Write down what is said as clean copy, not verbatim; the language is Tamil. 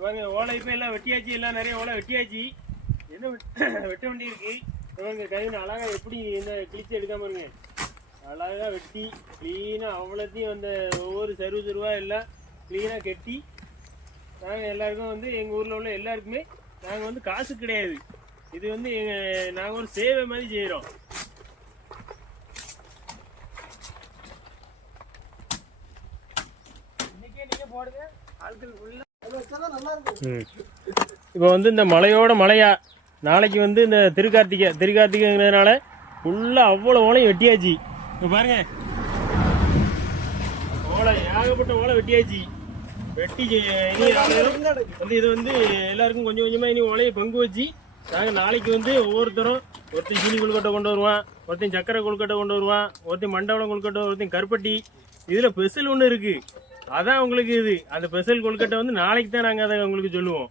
பாருங்க ஓலை இப்போ எல்லாம் வெட்டியாச்சு, எல்லாம் நிறைய ஓலை வெட்டியாச்சு. என்ன வெட்ட வேண்டி இருக்கு பாருங்க. கருவின அழகா எப்படி இந்த கிழிச்சு எடுக்காம இருங்க, அழகா வெட்டி க்ளீனாக அவ்வளோத்தையும் அந்த ஒவ்வொரு சருவா எல்லாம் க்ளீனாக கட்டி நாங்கள் எல்லாருக்கும் வந்து எங்கள் ஊரில் உள்ள எல்லாருக்குமே நாங்கள் வந்து காசு கிடையாது, இது வந்து நாங்கள் ஒரு சேவை மாதிரி செய்கிறோம். இப்போ வந்து இந்த மலையோட மலையா நாளைக்கு வந்து இந்த திருக்கார்த்திகைங்கிறதுனால ஃபுல்லாக அவ்வளோ ஓலையும் வெட்டியாச்சு. இப்போ பாருங்க ஓலை ஏகப்பட்ட ஓலை வெட்டியாச்சு. வெட்டி இனி வந்து இது வந்து எல்லாருக்கும் கொஞ்சம் கொஞ்சமாக இனி ஓலையை பங்கு வச்சு நாங்கள் நாளைக்கு வந்து ஒவ்வொருத்தரும் ஒருத்தன் சீனி கொழுக்கட்டை கொண்டு வருவான், ஒருத்தன் சக்கரை கொழுக்கட்டை கொண்டு வருவான், ஒருத்தன் மண்டபம் கொழுக்கட்டை, ஒருத்தன் கருப்பட்டி. இதில் ஸ்பெஷல் ஒன்று இருக்குது, அதான் உங்களுக்கு இது. அந்த ஸ்பெஷல் கொழுக்கட்டை வந்து நாளைக்கு தான் நாங்கள் அதை உங்களுக்கு சொல்லுவோம்.